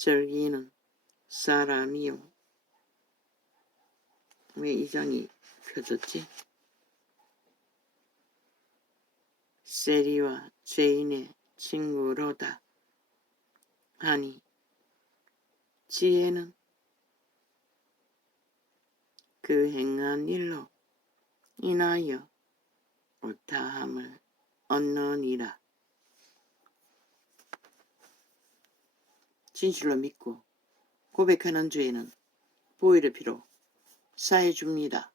절기는 사람이요. 왜 이 장이 펴졌지? 세리와 죄인의 친구로다 하니 지혜는 그 행한 일로 인하여 옳다함을 얻느니라. 진실로 믿고 고백하는 죄는 보혈의 피로 사해줍니다.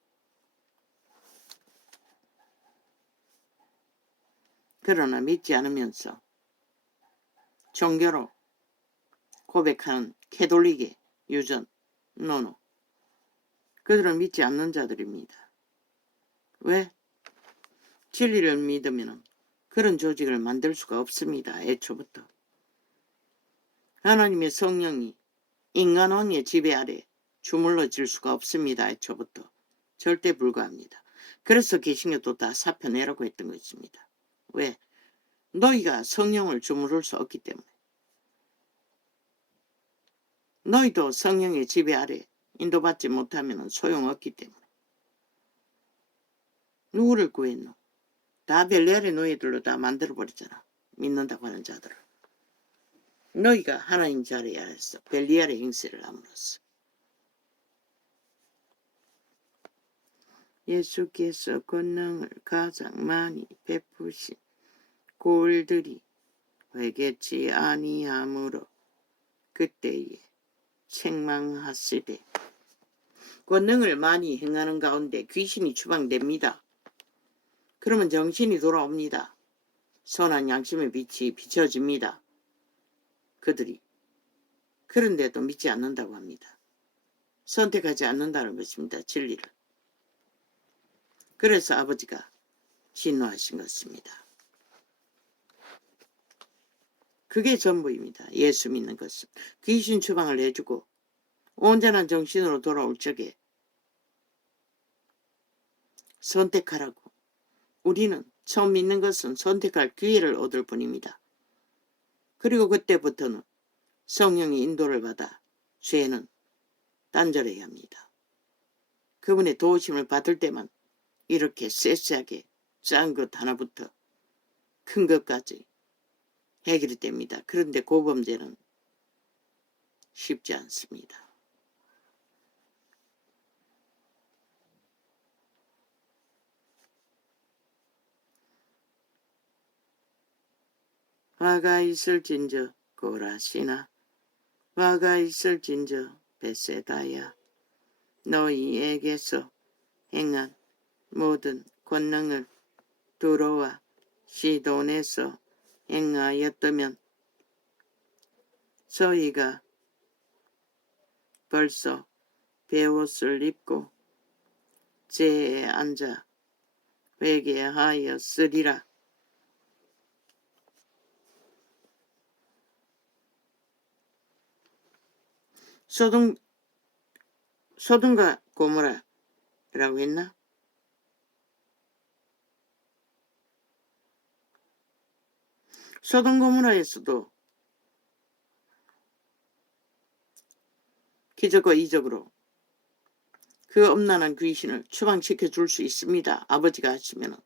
그러나 믿지 않으면서 종교로 고백하는 캐톨릭의 유전, 노노, 그들은 믿지 않는 자들입니다. 왜? 진리를 믿으면 그런 조직을 만들 수가 없습니다. 애초부터. 하나님의 성령이 인간왕의 지배 아래 주물러질 수가 없습니다. 애초부터. 절대 불가합니다. 그래서 개신교도 다 사표내라고 했던 것입니다. 왜? 너희가 성령을 주무를 수 없기 때문에. 너희도 성령의 지배 아래 인도받지 못하면 소용없기 때문에. 누구를 구했노? 다 벨리알의 노예들로 다 만들어버렸잖아. 믿는다고 하는 자들을. 너희가 하나님 자리에 아래서 벨리알의 행세를 함으로써. 예수께서 권능을 가장 많이 베푸신 고을들이 회개치 아니하므로 그때에 책망하시되. 권능을 많이 행하는 가운데 귀신이 추방됩니다. 그러면 정신이 돌아옵니다. 선한 양심의 빛이 비춰집니다. 그들이. 그런데도 믿지 않는다고 합니다. 선택하지 않는다는 것입니다. 진리를. 그래서 아버지가 진노하신 것입니다. 그게 전부입니다. 예수 믿는 것은. 귀신 추방을 해주고 온전한 정신으로 돌아올 적에 선택하라고. 우리는 처음 믿는 것은 선택할 기회를 얻을 뿐입니다. 그리고 그때부터는 성령의 인도를 받아 죄는 단절해야 합니다. 그분의 도우심을 받을 때만 이렇게 세세하게 작은 것 하나부터 큰 것까지 해결이 됩니다. 그런데 고범죄는 쉽지 않습니다. 화가 있을진저 고라시나 화가 있을진저 베세다야 너희에게서 행한 모든 권능을 두로와 시돈에서 행하였다면 저희가 벌써 베옷을 입고 제에 앉아 회개하였으리라. 소돔과 고모라라고 했나? 소돔 고모라에서도 기적과 이적으로 그 엄난한 귀신을 추방시켜 줄 수 있습니다. 아버지가 하시면.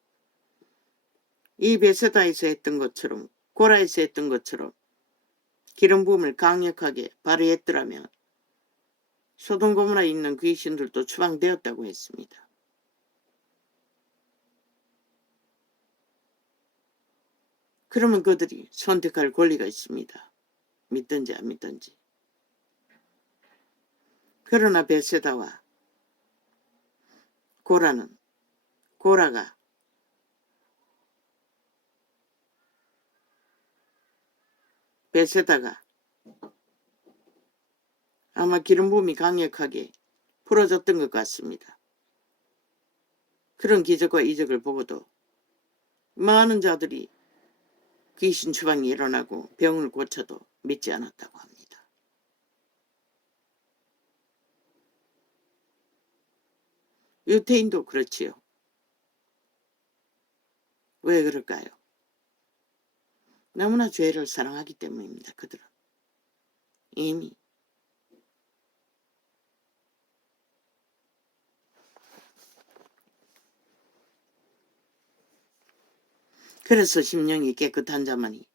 이 베세다에서 했던 것처럼 고라에서 했던 것처럼 기름 부음을 강력하게 발휘했더라면 소돔 고모라에 있는 귀신들도 추방되었다고 했습니다. 그러면 그들이 선택할 권리가 있습니다. 믿든지 안 믿든지. 그러나 베세다와 고라가 베세다가 아마 기름 부음이 강력하게 풀어졌던 것 같습니다. 그런 기적과 이적을 보고도 많은 자들이 귀신 추방이 일어나고 병을 고쳐도 믿지 않았다고 합니다. 유태인도 그렇지요. 왜 그럴까요? 너무나 죄를 사랑하기 때문입니다. 그들은. 이미. 그래서 심령이 깨끗한 자만이,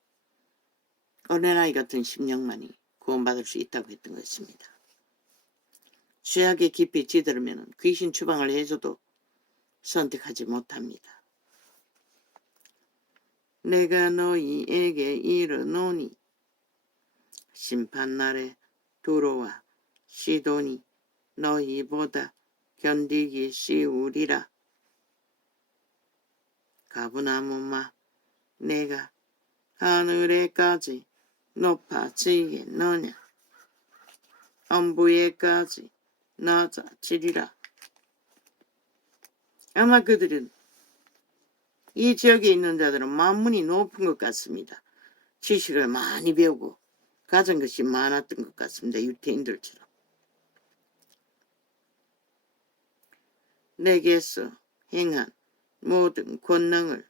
어린아이 같은 심령만이 구원받을 수 있다고 했던 것입니다. 죄악에 깊이 찌들으면 귀신 추방을 해줘도 선택하지 못합니다. 내가 너희에게 이르노니 심판날에 두로와 시돈이 너희보다 견디기 쉬우리라. 가브나움아, 내가 하늘에까지 높아지겠느냐? 엄부에까지 낮아지리라. 아마 그들은, 이 지역에 있는 자들은 만문이 높은 것 같습니다. 지식을 많이 배우고 가진 것이 많았던 것 같습니다. 유태인들처럼. 내게서 행한 모든 권능을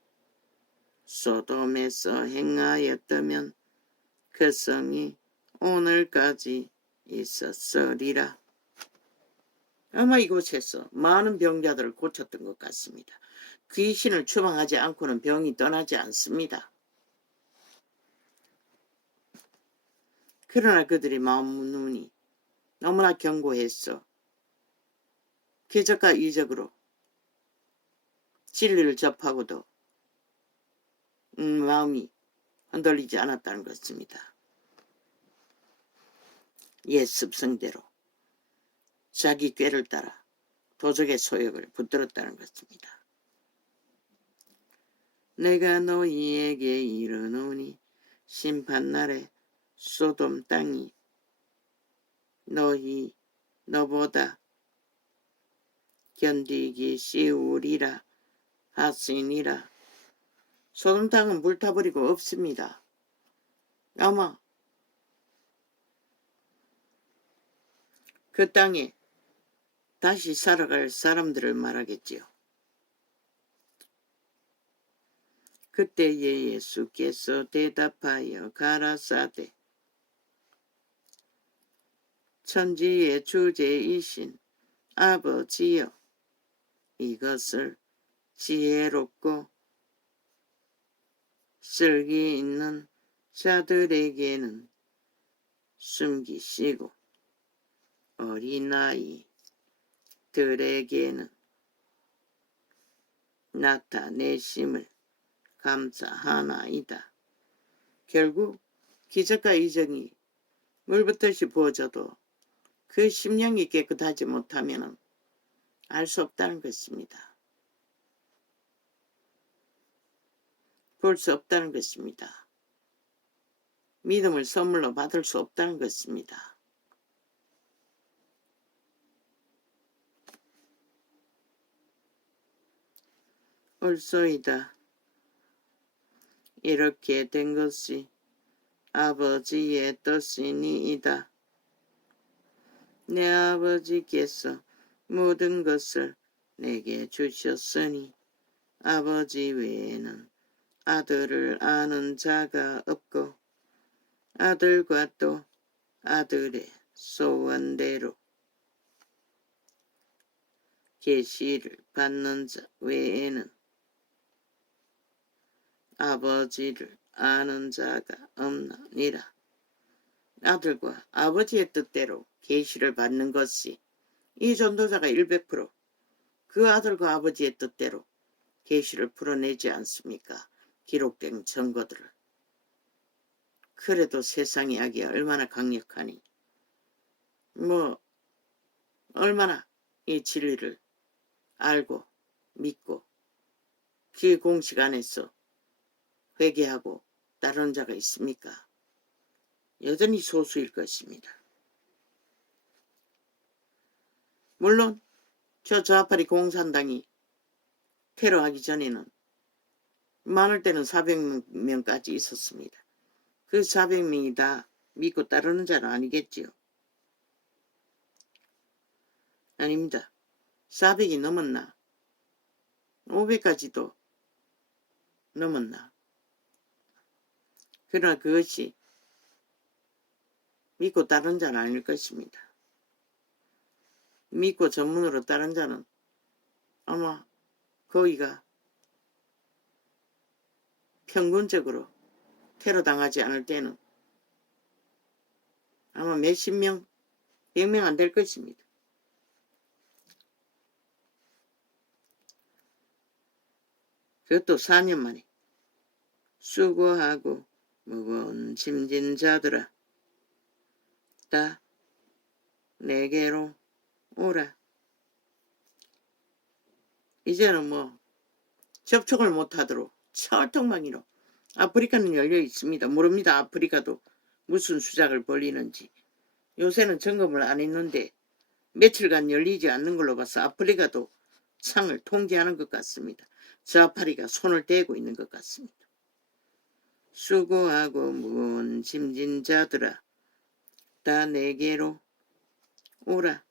소돔에서 행하였다면 그 성이 오늘까지 있었으리라. 아마 이곳에서 많은 병자들을 고쳤던 것 같습니다. 귀신을 추방하지 않고는 병이 떠나지 않습니다. 그러나 그들의 마음 눈이 너무나 견고했어 기적과 이적으로 진리를 접하고도 마음이 흔들리지 않았다는 것입니다. 옛 습성대로 자기 꾀를 따라 도적의 소욕을 붙들었다는 것입니다. 내가 너희에게 이르노니 심판날에 소돔 땅이 너보다 견디기 쉬우리라 하시니라. 소돔 땅은 불타버리고 없습니다. 아마 그 땅에 다시 살아갈 사람들을 말하겠지요. 그때에 예수께서 대답하여 가라사대, 천지의 주제이신 아버지여, 이것을 지혜롭고 쓸기 있는 자들에게는 숨기시고 어린아이들에게는 나타내심을 감사하나이다. 결국 기적과 이적이 물붓듯이 부어져도 그 심령이 깨끗하지 못하면 알 수 없다는 것입니다. 볼 수 없다는 것입니다. 믿음을 선물로 받을 수 없다는 것입니다. 옳소이다. 이렇게 된 것이 아버지의 뜻이니이다. 내 아버지께서 모든 것을 내게 주셨으니 아버지 외에는 아들을 아는 자가 없고 아들과 또 아들의 소원대로 계시를 받는 자 외에는 아버지를 아는 자가 없느니라. 아들과 아버지의 뜻대로 계시를 받는 것이 이 전도자가 100%그 아들과 아버지의 뜻대로 계시를 풀어내지 않습니까? 기록된 증거들을. 그래도 세상 이야기가 얼마나 강력하니, 얼마나 이 진리를 알고 믿고 그 공식 안에서 회개하고 따르는 자가 있습니까? 여전히 소수일 것입니다. 물론 저 좌파리 공산당이 테러하기 전에는 많을 때는 400명까지 있었습니다. 그 400명이 다 믿고 따르는 자는 아니겠지요. 아닙니다. 400이 넘었나? 500까지도 넘었나? 그러나 그것이 믿고 따른 자는 아닐 것입니다. 믿고 전문으로 따른 자는 아마 거기가 평균적으로 테러 당하지 않을 때는 아마 몇십 명, 100명 안 될 것입니다. 그것도 4년 만에. 수고하고 무거운 짐진 자들아 다 내게로 오라. 이제는 뭐 접촉을 못하도록 철통망이로. 아프리카는 열려 있습니다. 모릅니다. 아프리카도 무슨 수작을 벌리는지. 요새는 점검을 안 했는데 며칠간 열리지 않는 걸로 봐서 아프리카도 창을 통제하는 것 같습니다. 저파리가 손을 대고 있는 것 같습니다. 수고하고 무거운 짐진 자들아 다 내게로 오라.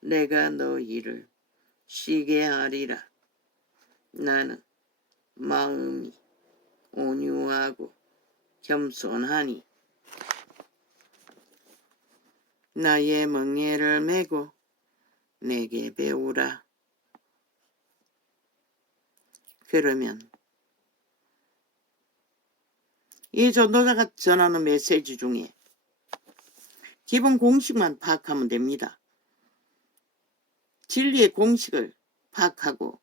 내가 너희를 쉬게 하리라. 나는 마음이 온유하고 겸손하니 나의 멍에를 메고 내게 배우라. 그러면 이 전도자가 전하는 메시지 중에 기본 공식만 파악하면 됩니다. 진리의 공식을 파악하고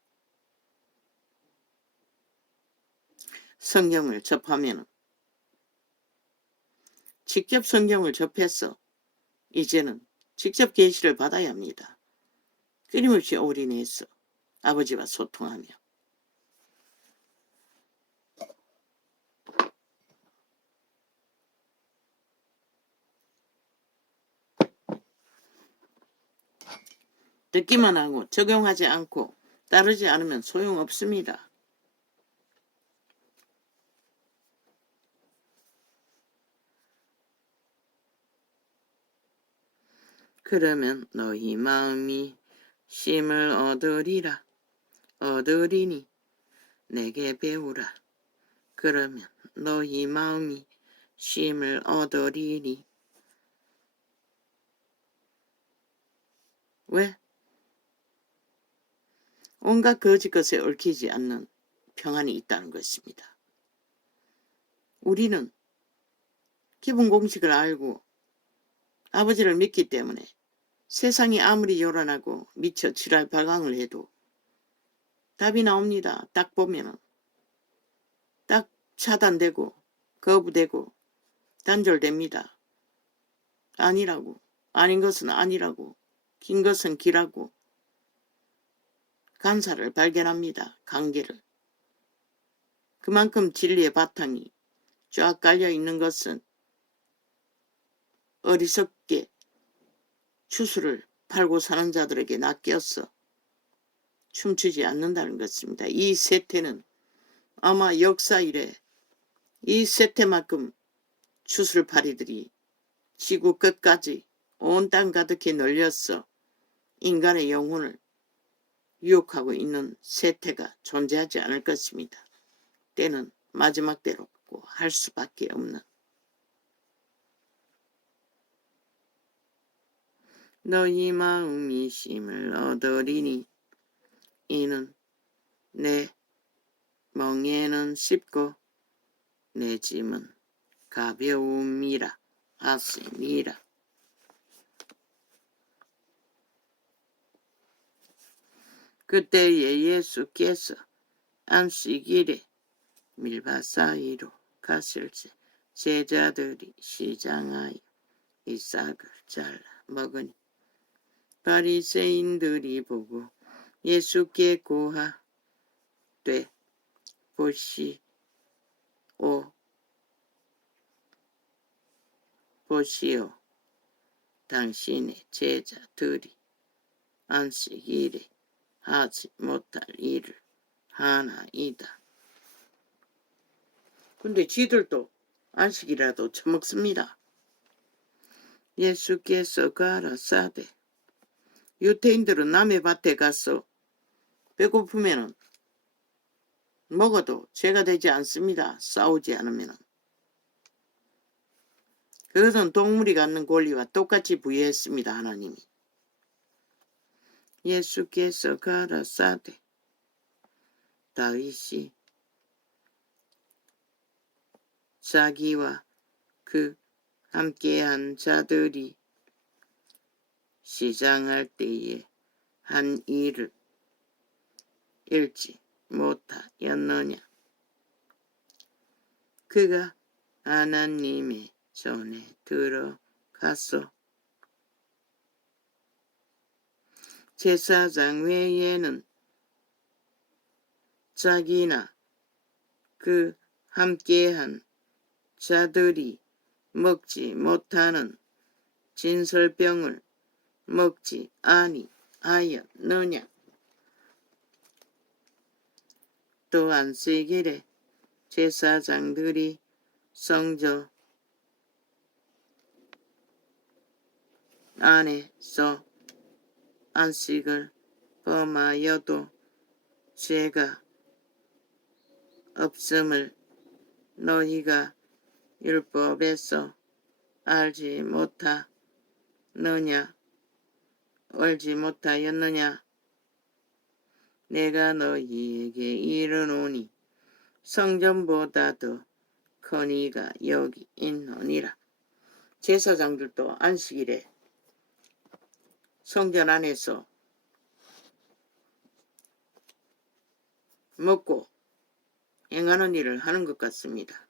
성경을 접하면 직접 성경을 접해서 이제는 직접 계시를 받아야 합니다. 끊임없이 올인해서 아버지와 소통하며 듣기만 하고 적용하지 않고 따르지 않으면 소용없습니다. 그러면 너희 마음이 쉼을 얻으리니 내게 배우라. 그러면 너희 마음이 쉼을 얻으리니. 왜? 온갖 거짓 것에 얽히지 않는 평안이 있다는 것입니다. 우리는 기본 공식을 알고 아버지를 믿기 때문에 세상이 아무리 요란하고 미쳐 지랄발광을 해도 답이 나옵니다. 딱 보면은 딱 차단되고 거부되고 단절됩니다. 아니라고, 아닌 것은 아니라고, 긴 것은 기라고 간사를 발견합니다. 관계를. 그만큼 진리의 바탕이 쫙 깔려 있는 것은 어리석게 추수를 팔고 사는 자들에게 낚여서 춤추지 않는다는 것입니다. 이 세태는 아마 역사 이래 이 세태만큼 추술파리들이 지구 끝까지 온 땅 가득히 널렸어 인간의 영혼을 유혹하고 있는 세태가 존재하지 않을 것입니다. 때는 마지막 때로고 할 수밖에 없는. 너희 마음이 쉼을 얻으리니 이는 내 멍에는 쉽고 내 짐은 가벼움이라 하시니라. 그때에 예수께서 안식일에 밀밭 사이로 가실 때 제자들이 시장하여 이삭을 잘라 먹으니 바리새인들이 보고 예수께 고하되 보시오 당신의 제자들이 안식일에 하지 못할 일을 하나이다. 근데 지들도 안식이라도 처먹습니다. 예수께서 가라사대 유태인들은 남의 밭에 가서 배고프면 먹어도 죄가 되지 않습니다. 싸우지 않으면. 그것은 동물이 갖는 권리와 똑같이 부여했습니다. 하나님이. 예수께서 가라사대 다윗이 자기와 그 함께한 자들이 시장할 때에 한 일을 잃지 못하였느냐. 그가 하나님의 전에 들어가서 제사장 외에는 자기나 그 함께한 자들이 먹지 못하는 진설병을 먹지 아니하였느냐. 또 안식일에 제사장들이 성전 안에서 안식을 범하여도 죄가 없음을 너희가 율법에서 알지 못하였느냐. 내가 너희에게 이르노니 성전보다 더 큰 이가 여기 있느니라. 제사장들도 안식일에 성전 안에서 먹고 행하는 일을 하는 것 같습니다.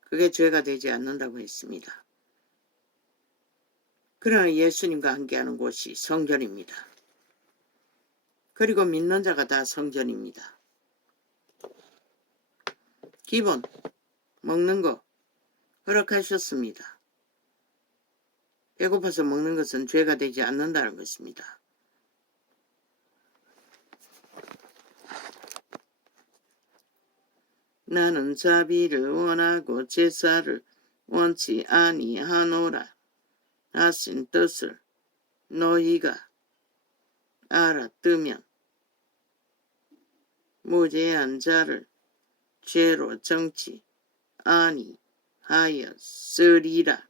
그게 죄가 되지 않는다고 했습니다. 그러나 예수님과 함께하는 곳이 성전입니다. 그리고 믿는 자가 다 성전입니다. 기본 먹는 거 허락하셨습니다. 배고파서 먹는 것은 죄가 되지 않는다는 것입니다. 나는 자비를 원하고 제사를 원치 아니하노라 하신 뜻을 너희가 알았으면 무죄한 자를 죄로 정치 아니하였으리라.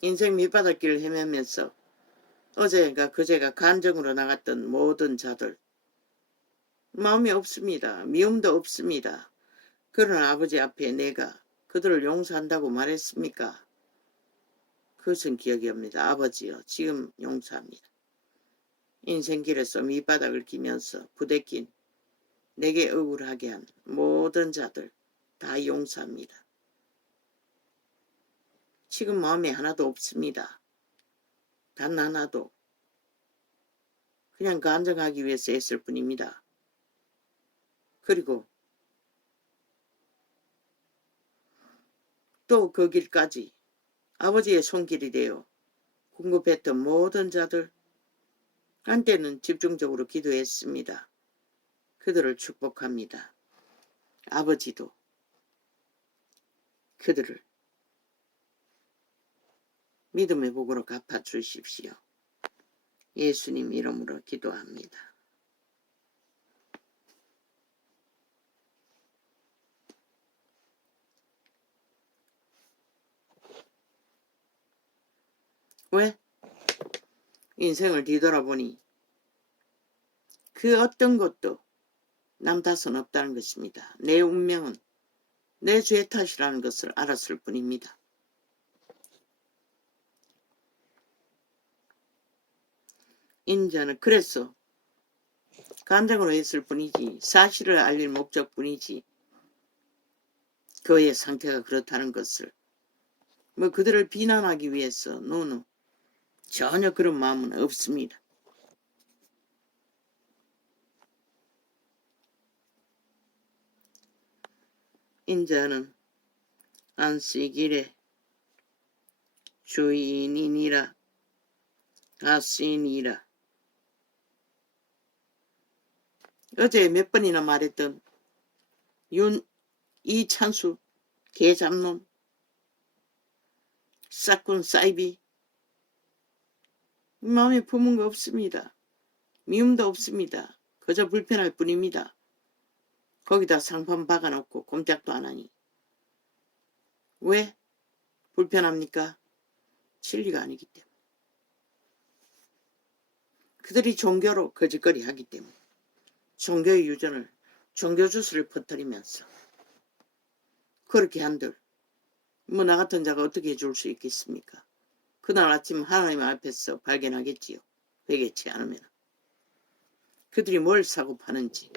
인생 밑바닥길을 헤매면서 어제가 그제가 간증으로 나갔던 모든 자들 마음이 없습니다. 미움도 없습니다. 그러나 아버지 앞에 내가 그들을 용서한다고 말했습니까? 그것은 기억이 옵니다. 아버지여, 지금 용서합니다. 인생길에서 밑바닥을 기면서 부대낀 내게 억울하게 한 모든 자들 다 용서합니다. 지금 마음에 하나도 없습니다. 단 하나도. 그냥 간증하기 위해서 했을 뿐입니다. 그리고 또 그 길까지 아버지의 손길이 되어 공급했던 모든 자들 한때는 집중적으로 기도했습니다. 그들을 축복합니다. 아버지도 그들을 믿음의 복으로 갚아주십시오. 예수님 이름으로 기도합니다. 왜? 인생을 뒤돌아보니 그 어떤 것도 남 탓은 없다는 것입니다. 내 운명은 내 죄 탓이라는 것을 알았을 뿐입니다. 인자는 그래서 간증으로 했을 뿐이지 사실을 알릴 목적뿐이지 그의 상태가 그렇다는 것을 그들을 비난하기 위해서 노노 전혀 그런 마음은 없습니다. 인자는 안식일에 주인이니라 하시니라. 어제 몇 번이나 말했던 이찬수 개잡놈 싹군 사이비 마음에 품은 거 없습니다. 미움도 없습니다. 그저 불편할 뿐입니다. 거기다 상판 박아놓고 꼼짝도 안 하니 왜 불편합니까? 진리가 아니기 때문에. 그들이 종교로 거짓거리 하기 때문에. 종교의 유전을 종교주스를 퍼뜨리면서 그렇게 한들 뭐 나 같은 자가 어떻게 해줄 수 있겠습니까? 그날 아침 하나님 앞에서 발견하겠지요. 회개치 않으면. 그들이 뭘 사고 파는지.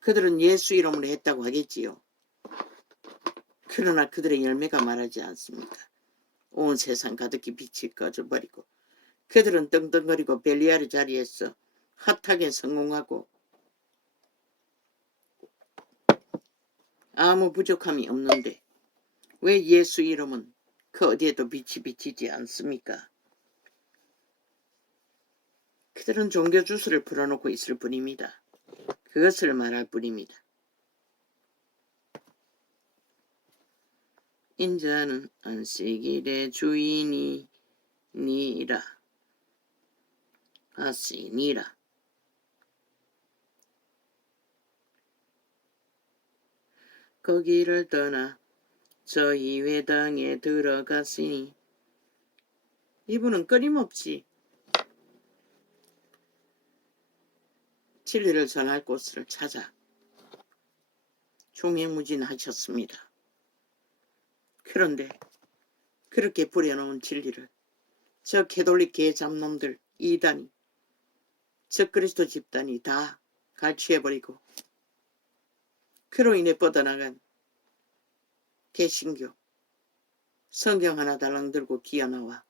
그들은 예수 이름으로 했다고 하겠지요. 그러나 그들의 열매가 말하지 않습니까? 온 세상 가득히 빛이 꺼져버리고 그들은 떵떵거리고 벨리알의 자리에서 핫하게 성공하고 아무 부족함이 없는데 왜 예수 이름은 그 어디에도 빛이 비치지 않습니까? 그들은 종교 주스를 풀어놓고 있을 뿐입니다. 그것을 말할 뿐입니다. 인자는 안식일의 주인이니라 하시니라. 거기를 떠나 저희 회당에 들어갔으니 이분은 끊임없이 진리를 전할 곳을 찾아 종횡무진하셨습니다. 그런데 그렇게 부려놓은 진리를 저 캐톨릭 개잡놈들 이단이 저 그리스도 집단이 다 갈취해버리고 그로 인해 뻗어나간 개신교 성경 하나 달랑 들고 기어나와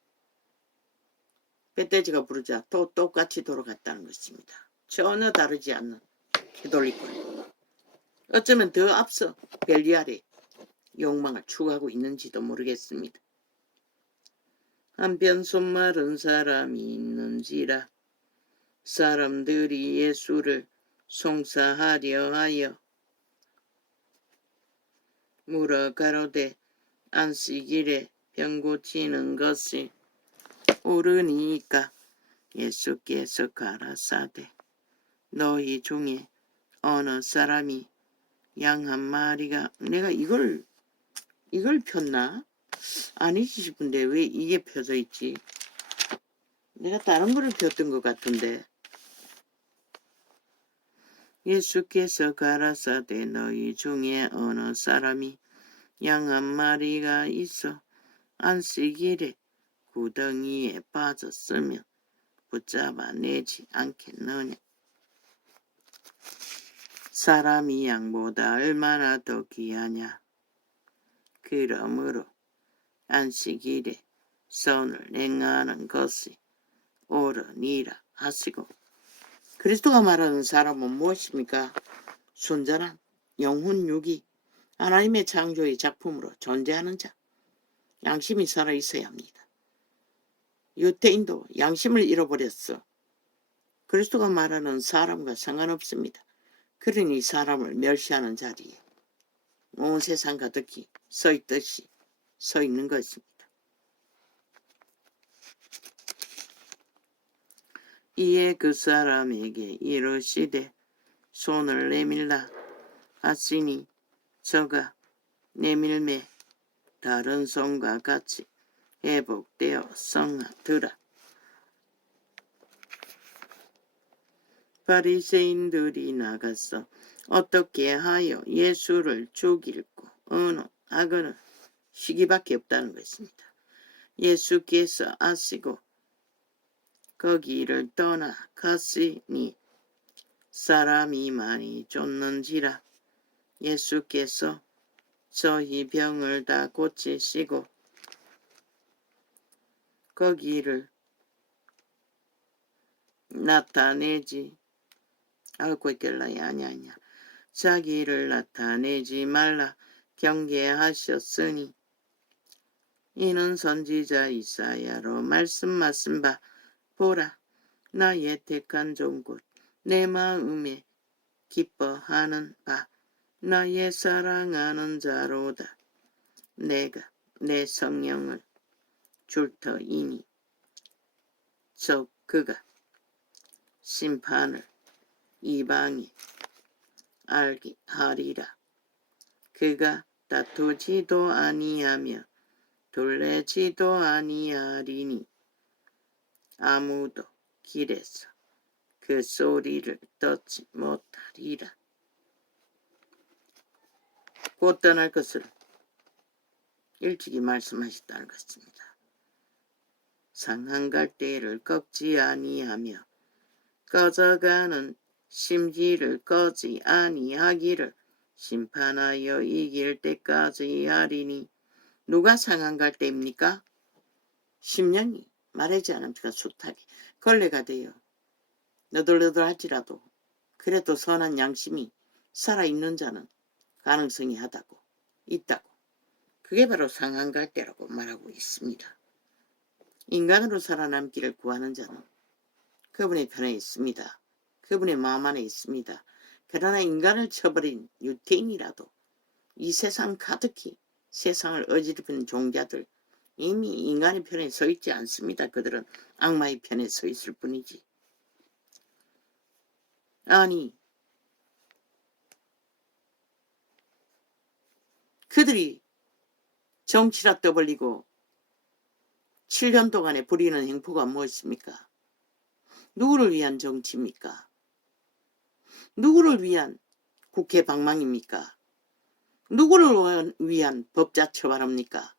멧돼지가 부르자 또 똑같이 돌아갔다는 것입니다. 전혀 다르지 않는 캐톨릭과 어쩌면 더 앞서 벨리알의 욕망을 추구하고 있는지도 모르겠습니다. 한편 손마른 사람이 있는지라 사람들이 예수를 송사하려 하여 물어 가로되 안식일에 병 고치는 것이 옳으니까 예수께서 가라사대 너희 중에 어느 사람이 양 한 마리가 내가 이걸 폈나? 아니지 싶은데 왜 이게 펴져 있지? 내가 다른 거를 폈던 것 같은데. 예수께서 가라사대 너희 중에 어느 사람이 양 한 마리가 있어 안식일에 구덩이에 빠졌으면 붙잡아 내지 않겠느냐. 사람이 양보다 얼마나 더 귀하냐. 그러므로 안식일에 선을 행하는 것이 옳으니라 하시고 그리스도가 말하는 사람은 무엇입니까? 순전한 영혼 육이 하나님의 창조의 작품으로 존재하는 자. 양심이 살아있어야 합니다. 유대인도 양심을 잃어버렸어. 그리스도가 말하는 사람과 상관없습니다. 그러니 사람을 멸시하는 자리에 온 세상 가득히 서있듯이 서있는 것입니다. 이에 그 사람에게 이르시되 손을 내밀라 하시니 저가 내밀매 다른 손과 같이 회복되어 성하더라. 바리새인들이 나가서 어떻게 하여 예수를 죽이고 언어하거늘 시기밖에 없다는 것입니다. 예수께서 아시고 거기를 떠나 갔으니 사람이 많이 쫓는지라. 예수께서 저희 병을 다 고치시고 거기를 나타내지 아니야. 자기를 나타내지 말라 경계하셨으니 이는 선지자 이사야로 말씀하신 바 보라 나의 택한 종 곧 내 마음에 기뻐하는 바 나의 사랑하는 자로다. 내가 내 성령을 줄 터이니 즉 그가 심판을 이방에 하리라. 그가 다투지도 아니하며 돌래지도 아니하리니 아무도 길에서 그 소리를 듣지 못하리라. 곧 떠날 것을 일찍이 말씀하셨다는 것입니다. 상한 갈대를 꺾지 아니하며 꺼져가는 심지를 꺼지 아니하기를 심판하여 이길 때까지 하리니. 누가 상한 갈대입니까? 심령이 말하지 않습니까? 수탉이 걸레가 돼요. 너덜너덜할지라도 그래도 선한 양심이 살아있는 자는 가능성이 있다고. 그게 바로 상한 갈대라고 말하고 있습니다. 인간으로 살아남기를 구하는 자는 그분의 편에 있습니다. 그분의 마음 안에 있습니다. 그러나 인간을 쳐버린 유태인이라도 이 세상 가득히 세상을 어지럽힌 종자들 이미 인간의 편에 서 있지 않습니다. 그들은 악마의 편에 서 있을 뿐이지. 아니, 그들이 정치라 떠벌리고 7년 동안에 부리는 행포가 무엇입니까? 누구를 위한 정치입니까? 누구를 위한 국회 방망입니까? 누구를 위한 법자 처벌합니까?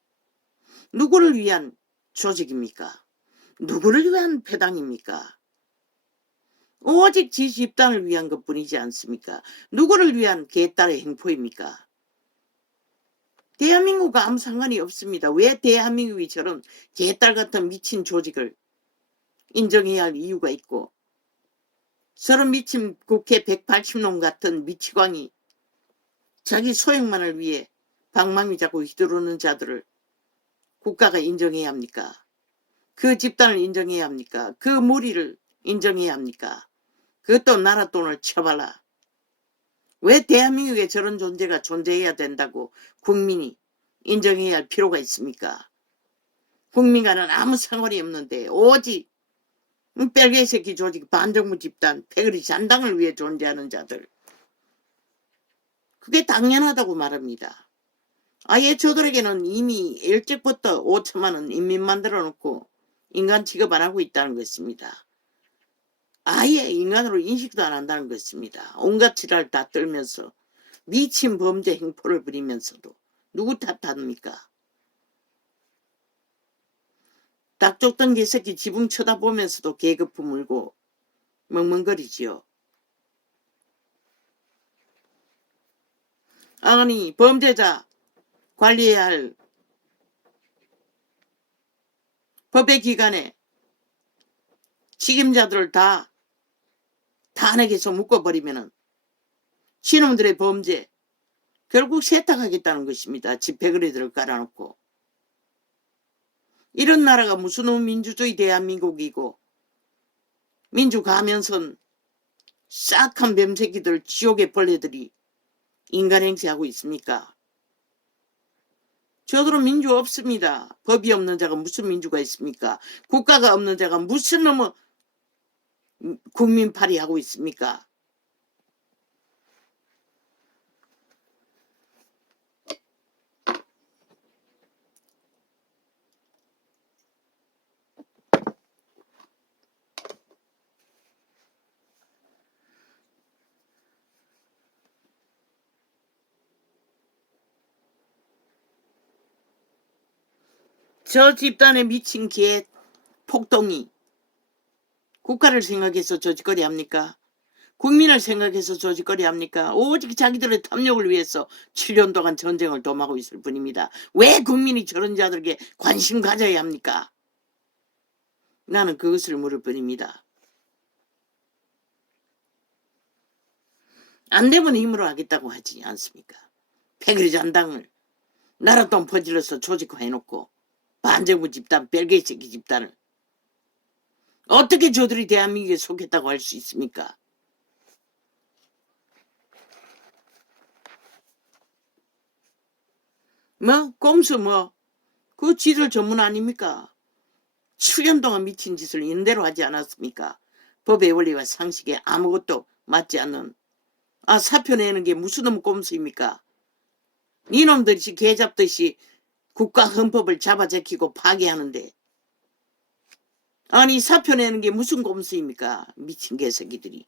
누구를 위한 조직입니까? 누구를 위한 배당입니까? 오직 지 집단을 위한 것뿐이지 않습니까? 누구를 위한 개딸의 행포입니까? 대한민국과 아무 상관이 없습니다. 왜 대한민국이 저런 개딸 같은 미친 조직을 인정해야 할 이유가 있고, 저런 미친 국회 180놈 같은 미치광이 자기 소행만을 위해 방망이 잡고 휘두르는 자들을 국가가 인정해야 합니까? 그 집단을 인정해야 합니까? 그 무리를 인정해야 합니까? 그것도 나라 돈을 쳐발라. 왜 대한민국에 저런 존재가 존재해야 된다고 국민이 인정해야 할 필요가 있습니까? 국민과는 아무 상관이 없는데 오직 뺄개 새끼 조직 반정부 집단 패거리 잔당을 위해 존재하는 자들, 그게 당연하다고 말합니다. 아예 저들에게는 이미 일찍부터 5천만 원 인민 만들어 놓고 인간 취급 안 하고 있다는 것입니다. 아예 인간으로 인식도 안 한다는 것입니다. 온갖 지랄 다 떨면서 미친 범죄 행포를 부리면서도 누구 탓합니까? 닭 쫓던 개새끼 지붕 쳐다보면서도 개거품 물고 멍멍거리지요. 아니, 범죄자 관리해야 할 법의 기관에 책임자들을 다 탄핵해서 묶어버리면은 신놈들의 범죄 결국 세탁하겠다는 것입니다. 집회거리들을 깔아놓고. 이런 나라가 무슨 민주주의 대한민국이고 민주 가면선 싹한 뱀새끼들 지옥의 벌레들이 인간 행세하고 있습니까? 저들은 민주 없습니다. 법이 없는 자가 무슨 민주가 있습니까? 국가가 없는 자가 무슨 놈의 국민팔이 하고 있습니까? 저 집단에 미친 개 폭동이 국가를 생각해서 저짓거리 합니까? 국민을 생각해서 저짓거리 합니까? 오직 자기들의 탐욕을 위해서 7년 동안 전쟁을 도모하고 있을 뿐입니다. 왜 국민이 저런 자들에게 관심 가져야 합니까? 나는 그것을 물을 뿐입니다. 안 되면 힘으로 하겠다고 하지 않습니까? 패거리 잔당을 나라 돈 퍼질러서 조직화해놓고 반정부 집단, 벨게이새끼 집단을 어떻게 저들이 대한민국에 속했다고 할 수 있습니까? 꼼수 그 지들 전문 아닙니까? 7년 동안 미친 짓을 인대로 하지 않았습니까? 법의 원리와 상식에 아무것도 맞지 않는 아, 사표 내는 게 무슨 놈 꼼수입니까? 니놈들이 개 잡듯이 국가 헌법을 잡아제키고 파괴하는데 아니 사표 내는 게 무슨 꼼수입니까? 미친 개새끼들이.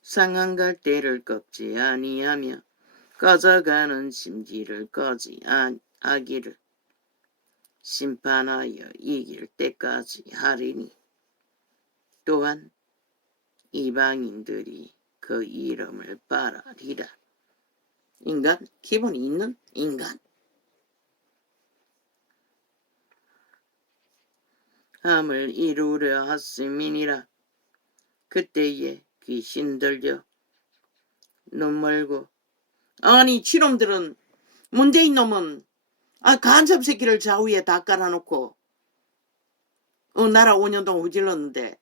상한 갈대를 꺾지 아니하며 꺼져가는 심지를 꺼지 아기를 심판하여 이길 때까지 하리니 또한 이방인들이 그 이름을 바라리라. 인간? 기본이 있는 인간? 함을 이루려 하심이니라. 그때에 귀신 들려 눈멀고 아니 치놈들은 문재인 놈은 간첩 새끼를 좌우에 다 깔아놓고 나라 5년 동안 후질렀는데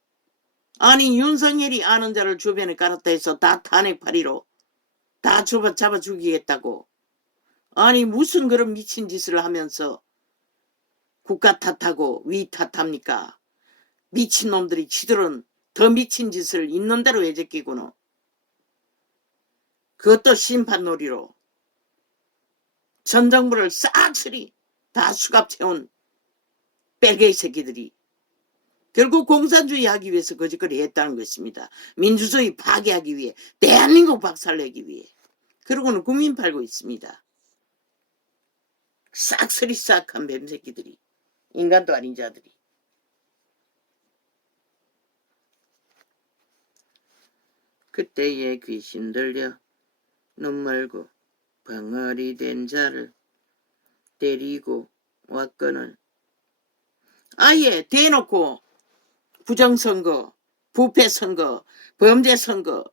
아니 윤석열이 아는 자를 주변에 깔았다 해서 다 탄핵파리로 다 잡아 죽이겠다고. 아니 무슨 그런 미친 짓을 하면서 국가 탓하고 위 탓합니까? 미친놈들이 지들은 더 미친 짓을 있는 대로 해제끼고는 그것도 심판놀이로 전 정부를 싹쓸이 다 수갑 채운 뺄개이 새끼들이 결국 공산주의 하기 위해서 거짓거리 했다는 것입니다. 민주주의 파괴하기 위해 대한민국 박살내기 위해. 그러고는 국민 팔고 있습니다. 싹쓸이 싹한 뱀새끼들이. 인간도 아닌 자들이. 그때에 귀신 들려 눈멀고 벙어리 된 자를 데리고 왔거늘 아예 대놓고 부정선거, 부패선거, 범죄선거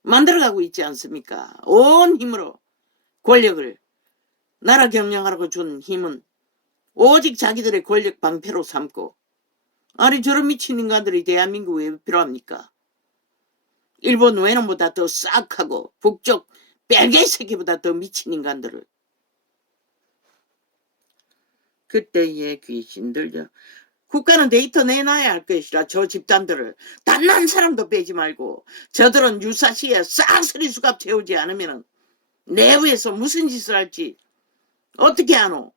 만들어가고 있지 않습니까? 온 힘으로 권력을 나라 경영하라고 준 힘은 오직 자기들의 권력 방패로 삼고 아니 저런 미친 인간들이 대한민국에 왜 필요합니까? 일본 외놈보다 더 싹하고 북쪽 뺄개 새끼보다 더 미친 인간들을 그때에 귀신 들려 국가는 데이터 내놔야 할 것이라 저 집단들을 단 한 사람도 빼지 말고 저들은 유사시에 싹쓸이 수갑 채우지 않으면 내부에서 무슨 짓을 할지 어떻게 아노?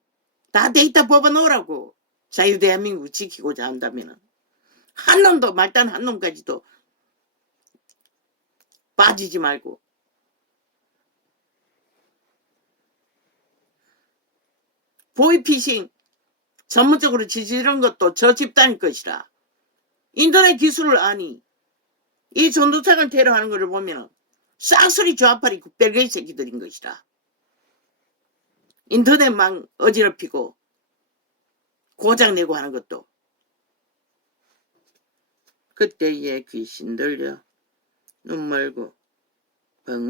다 데이터 뽑아놓으라고. 자유대한민국 지키고자 한다면 한 놈도 말단 한 놈까지도 빠지지 말고 보이피싱 전문적으로 지지는 것도 저 집단일 것이라. 인터넷 기술을 아니 이 전도착을 테러하는 것을 보면 싹쓸이 좌파리 뺄개이 새끼들인 것이라. 인터넷망 어지럽히고 고장내고 하는 것도. 그때에 귀신 들려 눈멀고